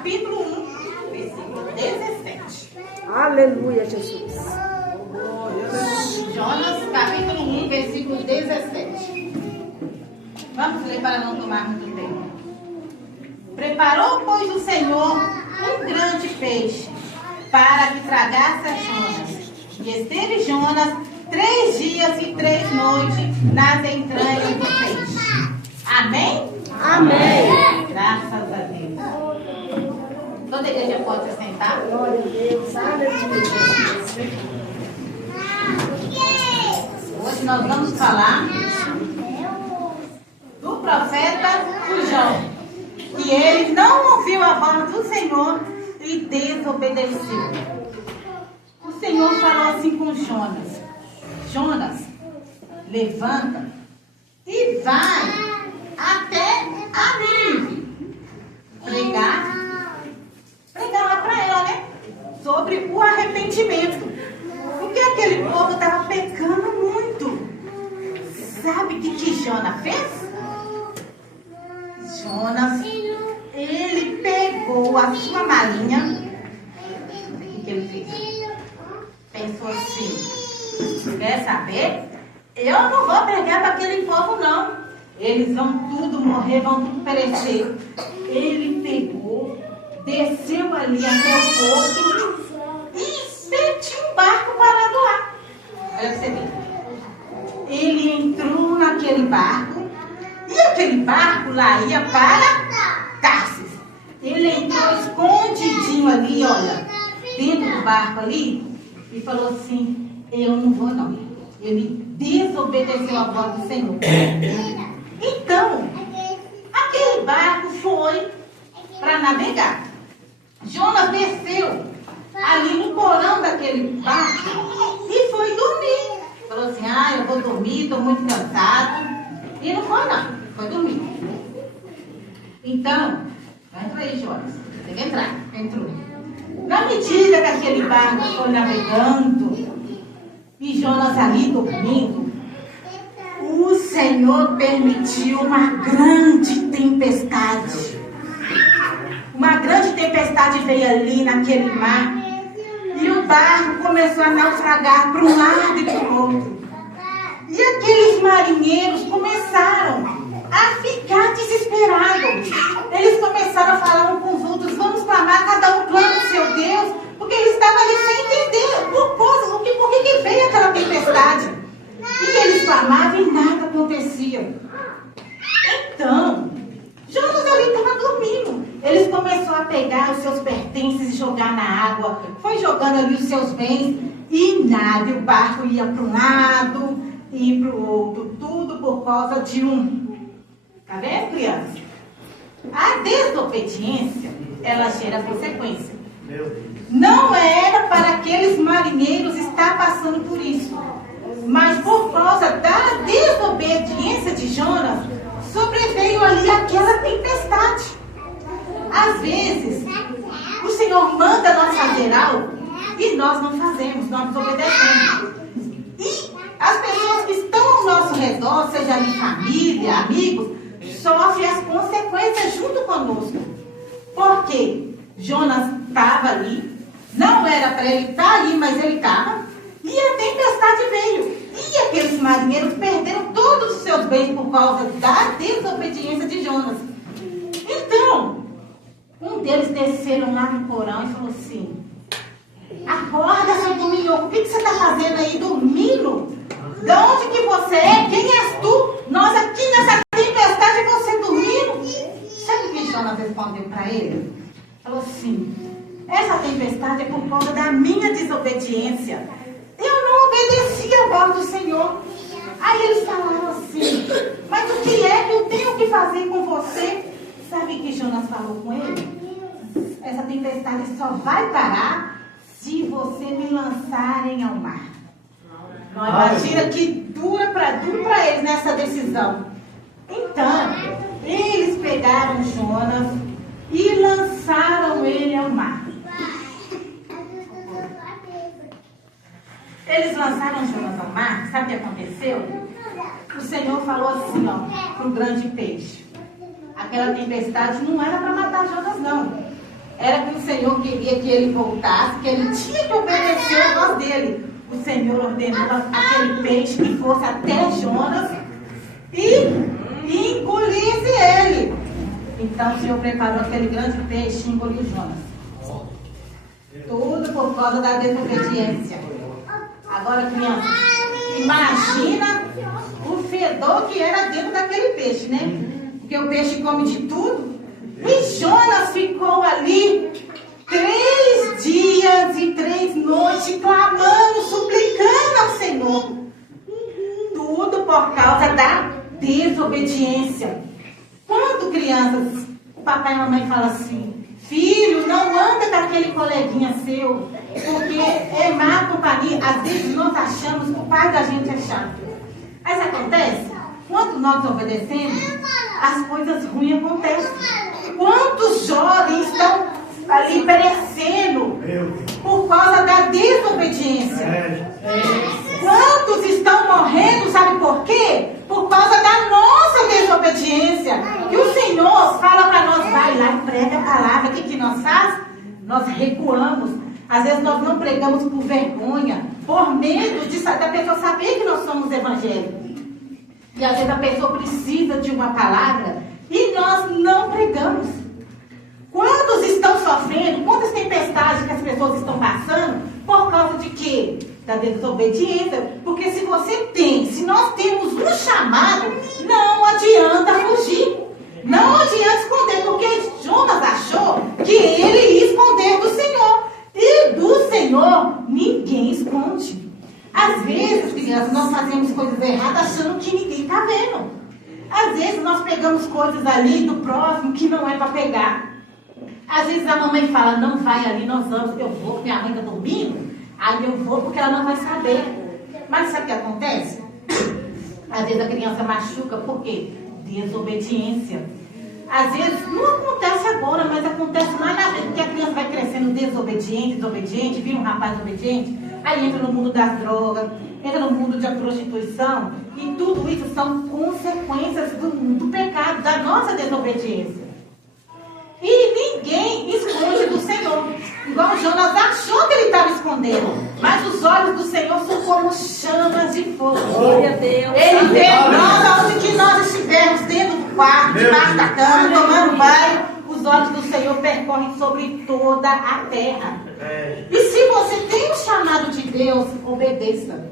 capítulo 1, versículo 17. Aleluia, Jesus. Jonas, capítulo 1, versículo 17. Vamos ler para não tomar muito tempo. Preparou, pois, o Senhor um grande peixe para que tragasse a Jonas. E esteve Jonas 3 dias e 3 noites nas entranhas do peixe. Amém? Amém. Graças a Deus. Toda a igreja pode se sentar? Glória a Deus. Aleluia. Hoje nós vamos falar do profeta João. Que ele não ouviu a voz do Senhor e desobedeceu. O Senhor falou assim com Jonas: Jonas, levanta e vai até a Nínive pregar lá para ela, né? Sobre o arrependimento. Porque aquele povo estava pecando muito. Sabe o que Jonas fez? Jonas, ele pegou a sua malinha. O que ele fez? Pensou assim: quer saber? Eu não vou pregar para aquele povo, não. Eles vão tudo morrer, vão tudo perecer. Ele pegou, desceu ali até o porto e metiu um barco parado lá. Olha pra você ver. Ele entrou naquele barco e aquele barco lá ia para Tarsis. Ele entrou escondidinho ali, olha, dentro do barco ali, e falou assim: eu não vou não. Ele desobedeceu a voz do Senhor. Então, aquele barco foi para navegar. Jonas desceu ali no porão daquele barco e foi dormir. Falou assim: eu vou dormir, estou muito cansado. E não foi não, foi dormir. Então, entra aí, Jonas. Tem que entrar. Entrou. Na medida que aquele barco foi navegando e Jonas ali dormindo, o Senhor permitiu uma grande tempestade. Uma grande tempestade veio ali naquele mar. E o barco começou a naufragar para um lado e para o outro. E aqueles marinheiros começaram a ficar desesperados. Eles começaram a falar uns com os outros: vamos clamar, cada um clama o seu Deus. Porque eles estavam ali sem entender por que veio aquela tempestade. E eles clamavam e nada acontecia. Então, Jonas ali estava dormindo. Eles começaram a pegar os seus pertences e jogar na água. Foi jogando ali os seus bens e nada. E o barco ia para um lado e para o outro. Tudo por causa de um. Tá vendo, criança? A desobediência, ela gera consequência. Não era para aqueles marinheiros estar passando por isso. Mas por causa da desobediência de Jonas, sobreveio ali aquela tempestade. Às vezes, o Senhor manda nós fazer algo e nós não fazemos, nós desobedecemos. E as pessoas que estão ao nosso redor, seja ali família, amigos, sofrem as consequências junto conosco. Porque Jonas estava ali, não era para ele estar ali, mas ele estava, e a tempestade veio. E aqueles marinheiros perderam todos os seus bens por causa da desobediência de Jonas. Então, um deles desceram lá no porão e falou assim: acorda, seu dorminhoco, o que você está fazendo aí dormindo? De onde que você é? Quem és tu? Nós aqui nessa tempestade e você dormindo? Sabe o que Jonas respondeu para ele? Falou assim: essa tempestade é por causa da minha desobediência. Eu não obedeci a voz do Senhor. Aí eles falaram assim: mas o que é que eu tenho que fazer com você? Sabe o que Jonas falou com ele? Essa tempestade só vai parar se você me lançarem ao mar. Não imagina que duro para eles nessa decisão. Então, eles pegaram Jonas e lançaram ele ao mar. Eles lançaram Jonas ao mar. Sabe o que aconteceu? O Senhor falou assim, para o grande peixe: aquela tempestade não era para matar Jonas, não. Senhor queria que ele voltasse, que ele tinha que obedecer a voz dele. O Senhor ordenou aquele peixe que fosse até Jonas e engolisse ele. Então o Senhor preparou aquele grande peixe e engoliu Jonas. Tudo por causa da desobediência. Agora, criança, imagina o fedor que era dentro daquele peixe, né? Porque o peixe come de tudo. E Jonas ficou ali 3 dias e 3 noites clamando, suplicando ao Senhor. Tudo por causa da desobediência. Quando crianças, o papai e a mamãe falam assim: filho, não anda com aquele coleguinha seu, porque é má companhia. Às vezes nós achamos que o pai da gente é chato. Mas acontece, quando nós obedecemos, as coisas ruins acontecem. Quantos jovens estão ali perecendo por causa da desobediência? Quantos estão morrendo, sabe por quê? Por causa da nossa desobediência. E o Senhor fala para nós: vai lá e prega a palavra. O que nós fazemos? Nós recuamos. Às vezes nós não pregamos por vergonha, por medo da pessoa saber que nós somos evangélicos. E às vezes a pessoa precisa de uma palavra e nós não pregamos. Quantos estão sofrendo? Quantas tempestades que as pessoas estão passando? Por causa de quê? Da desobediência. Porque se nós temos um chamado, não adianta fugir. Não adianta esconder, porque Jonas achou que ele ia esconder do Senhor. E do Senhor ninguém esconde. Às vezes, crianças, nós fazemos coisas erradas achando que ninguém está vendo. Às vezes nós pegamos coisas ali do próximo que não é para pegar. Às vezes a mamãe fala: não vai ali, nós vamos. Eu vou porque minha mãe está dormindo. Aí eu vou porque ela não vai saber. Mas sabe o que acontece? Às vezes a criança machuca, por quê? Desobediência. Às vezes não acontece agora, mas acontece mais na frente, porque a criança vai crescendo desobediente, vira um rapaz obediente, aí entra no mundo das drogas, entra no mundo da prostituição, e tudo isso são consequências do pecado, da nossa desobediência. E ninguém esconde do Senhor. Igual Jonas achou que ele estava escondendo. Mas os olhos do Senhor são como chamas de fogo. Glória a Deus. Ele vê nós, onde que nós estivermos, dentro do quarto, debaixo da cama, tomando banho. Os olhos do Senhor percorrem sobre toda a terra. E se você tem um chamado de Deus, obedeça.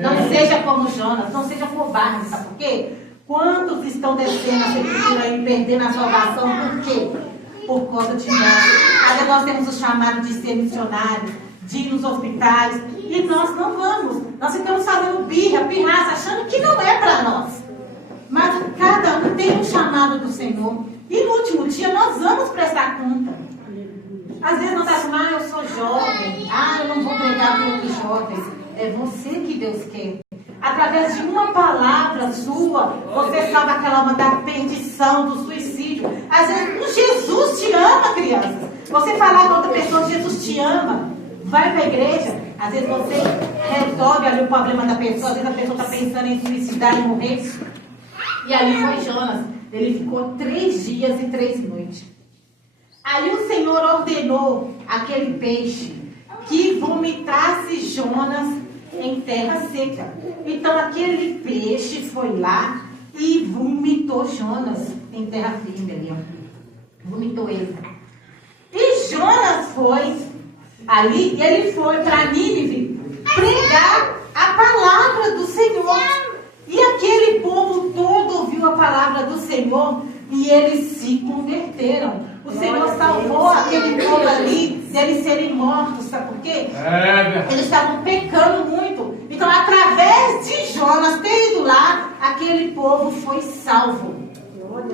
Não seja como Jonas, não seja covarde. Sabe por quê? Quantos estão descendo a sepultura e perdendo a salvação? Por quê? Por causa de nós. Às vezes nós temos o chamado de ser missionários, de ir nos hospitais, e nós não vamos. Nós ficamos fazendo pirraça, achando que não é para nós. Mas cada um tem um chamado do Senhor. E no último dia nós vamos prestar conta. Às vezes nós achamos: eu sou jovem, eu não vou pregar para outros jovens. É você que Deus quer. Através de uma palavra sua, você salva aquela alma da perdição, do suicídio. Às vezes, Jesus te ama, crianças. Você falar com outra pessoa: Jesus te ama, vai para a igreja. Às vezes você resolve ali o problema da pessoa. Às vezes a pessoa está pensando em suicidar e morrer. E ali foi Jonas. Ele ficou 3 dias e 3 noites. Aí o Senhor ordenou aquele peixe que vomitasse Jonas em terra seca. Então aquele peixe foi lá e vomitou Jonas em terra firme ali, ó. Vomitou ele. E Jonas foi ali, e ele foi para Nínive pregar a palavra do Senhor. E aquele povo todo ouviu a palavra do Senhor e eles se converteram. O Senhor salvou aquele povo ali deles serem mortos, sabe por quê? Eles estavam pecando muito. Então, através de Jonas ter ido lá, aquele povo foi salvo.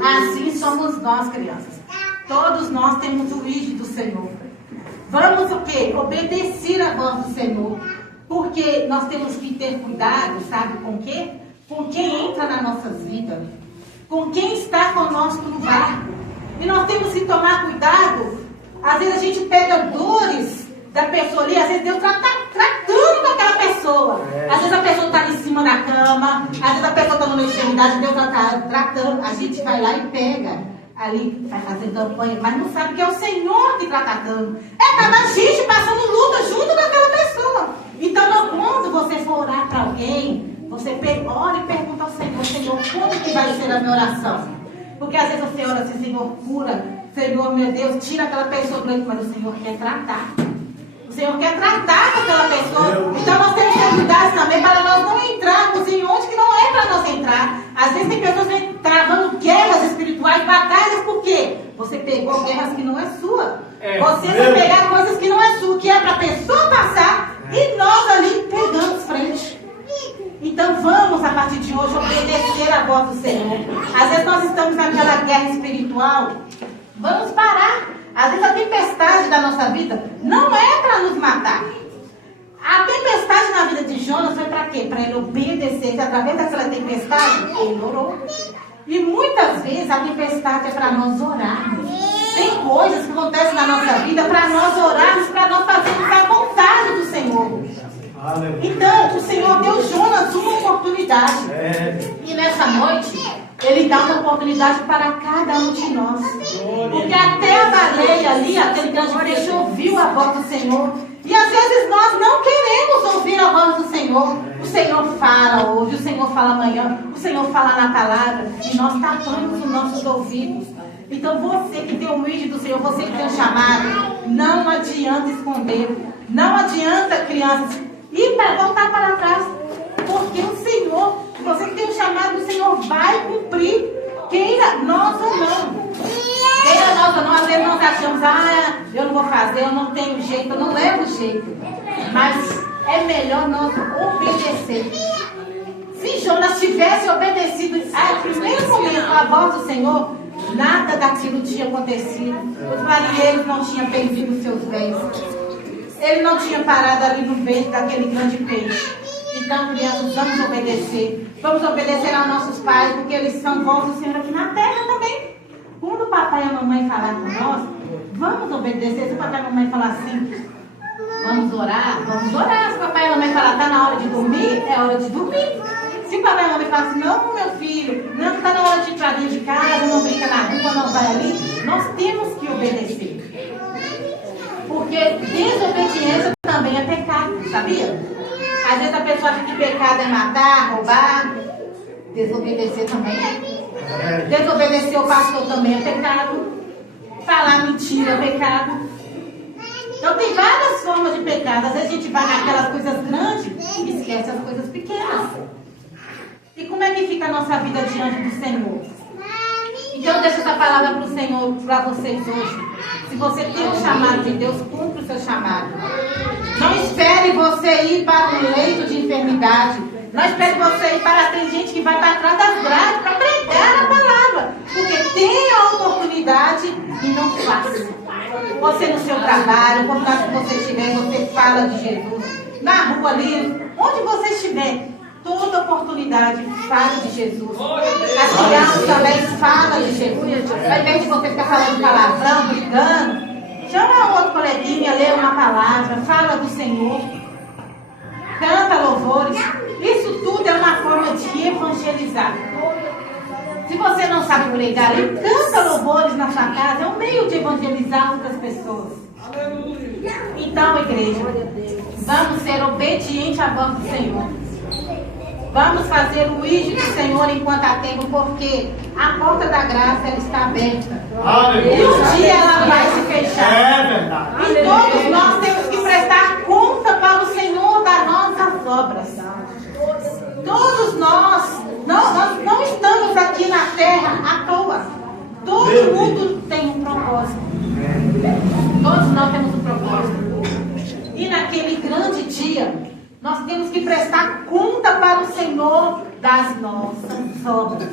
Assim somos nós, crianças. Todos nós temos o ídolo do Senhor. Vamos o quê? Obedecer a voz do Senhor. Porque nós temos que ter cuidado, sabe com o quê? Com quem entra nas nossas vidas. Com quem está conosco no barco. E nós temos que tomar cuidado. Às vezes a gente pega dores da pessoa ali. Às vezes Deus está tratando com aquela pessoa. Às vezes a pessoa está em cima da cama. Às vezes a pessoa está numa extremidade. Deus está tratando. A gente vai lá e pega ali vai fazer campanha, mas não sabe que é o Senhor que está tratando. Estava gente passando luta junto daquela pessoa. Então, quando você for orar para alguém, você ora e pergunta ao Senhor: Senhor, como que vai ser a minha oração? Porque às vezes você ora assim: Senhor, cura, Senhor, meu Deus, tira aquela pessoa do leito, mas o Senhor quer tratar. O Senhor quer tratar com aquela pessoa. Então nós temos que cuidar também para nós não entrarmos em onde que não é para nós entrar. Às vezes tem pessoas travando guerras espirituais, batalhas, por quê? Você pegou guerras que não é sua. Você vai pegar coisas que não é sua, que é para a pessoa passar, e nós ali pegamos frente. Então vamos, a partir de hoje, obedecer a voz do Senhor. Às vezes nós estamos naquela guerra espiritual. Vamos parar. Às vezes a tempestade da nossa vida não é para nos matar. A tempestade na vida de Jonas foi para quê? Para ele obedecer, que através daquela tempestade ele orou. E muitas vezes a tempestade é para nós orarmos. Tem coisas que acontecem na nossa vida para nós orarmos, para nós fazermos a vontade do Senhor. Então, o Senhor deu Jonas uma oportunidade. E nessa noite, Ele dá uma oportunidade para cada um de nós. Porque até a baleia ali, aquele grande peixe, ouviu a voz do Senhor. E às vezes nós não queremos ouvir a voz do Senhor. O Senhor fala hoje, o Senhor fala amanhã, o Senhor fala na palavra. E nós tapamos os nossos ouvidos. Então você que tem o humilde do Senhor, você que tem o chamado, não adianta esconder. Não adianta, crianças, ir para voltar para trás. Porque o Senhor, você que tem o chamado do Senhor, vai cumprir, queira nós ou não. Queira nós ou não, às vezes nós achamos: eu não vou fazer, eu não tenho jeito, eu não levo jeito. Mas é melhor nós obedecer. Se Jonas tivesse obedecido no primeiro momento a voz do Senhor, nada daquilo tinha acontecido. Os marinheiros não tinham perdido os seus bens. Ele não tinha parado ali no ventre daquele grande peixe. Então, crianças, vamos obedecer. Vamos obedecer aos nossos pais, porque eles são voz do Senhor aqui na terra também. Quando o papai e a mamãe falar com nós, vamos obedecer. Se o papai e a mamãe falar assim: vamos orar, vamos orar. Se o papai e a mamãe falar: está na hora de dormir, é hora de dormir. Se o papai e a mamãe falar assim: não, meu filho, não está na hora de entrar dentro de casa, não brinca na rua, não vai ali, nós temos que obedecer. Porque desobediência também é pecado, sabia? Às vezes a pessoa acha que pecado é matar, roubar. Desobedecer também é. Desobedecer o pastor também é pecado. Falar mentira é pecado. Então tem várias formas de pecado. Às vezes a gente vai naquelas coisas grandes e esquece as coisas pequenas. E como é que fica a nossa vida diante do Senhor? Então eu deixo essa palavra para o Senhor, para vocês hoje. Se você tem um chamado de Deus, cumpre o seu chamado. Não espere você ir para um leito de enfermidade. Não espere você ir para... Tem gente que vai para trás das grades para pregar a palavra. Porque tem a oportunidade e não faça. Você no seu trabalho, quando você estiver, você fala de Jesus. Na rua ali, onde você estiver, toda oportunidade, fale de Jesus. As crianças também falam de Jesus. Ao invés de você ficar falando palavrão, brigando, chama outro coleguinha, lê uma palavra, fala do Senhor, canta louvores. Isso tudo é uma forma de evangelizar. Se você não sabe pregar, canta louvores na sua casa, é um meio de evangelizar outras pessoas. Então, igreja, vamos ser obedientes à voz do Senhor. Vamos fazer o ídolo do Senhor enquanto há tempo, porque a porta da graça ela está aberta. E um dia ela vai se fechar. É verdade. E todos nós temos que prestar conta para o Senhor das nossas obras. Todos nós não estamos aqui na terra à toa. Todo mundo tem um propósito. Todos nós temos um propósito. E naquele grande dia, nós temos que prestar conta para o Senhor das nossas obras.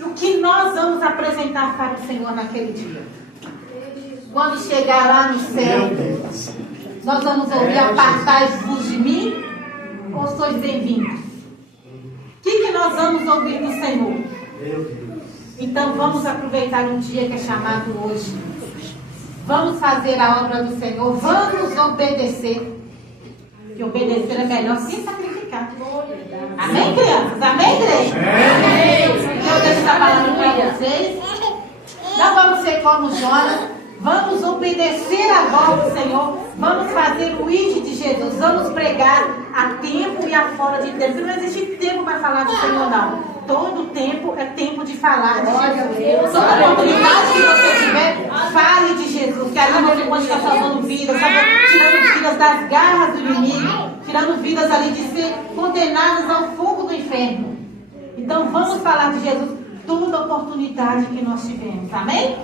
O que nós vamos apresentar para o Senhor naquele dia? Quando chegar lá no céu, nós vamos ouvir: apartai-vos de mim, ou sois bem-vindos? O que nós vamos ouvir do Senhor? Então vamos aproveitar um dia que é chamado hoje. Vamos fazer a obra do Senhor, vamos obedecer. Que obedecer é melhor que sacrificar. Amém, crianças? Amém, igreja? Amém. Então eu deixo essa palavra para vocês. Não vamos ser como Jonas. Vamos obedecer a voz do Senhor. Vamos fazer o ID de Jesus. Vamos pregar a tempo e a fora de tempo. Não existe tempo para falar do Senhor, não. Todo tempo é tempo de falar de Jesus. Toda oportunidade que você tiver, fale de Jesus. Que ali você pode estar salvando vidas, sabe? Tirando vidas das garras do inimigo. Tirando vidas ali de ser condenadas ao fogo do inferno. Então vamos falar de Jesus toda oportunidade que nós tivemos. Amém?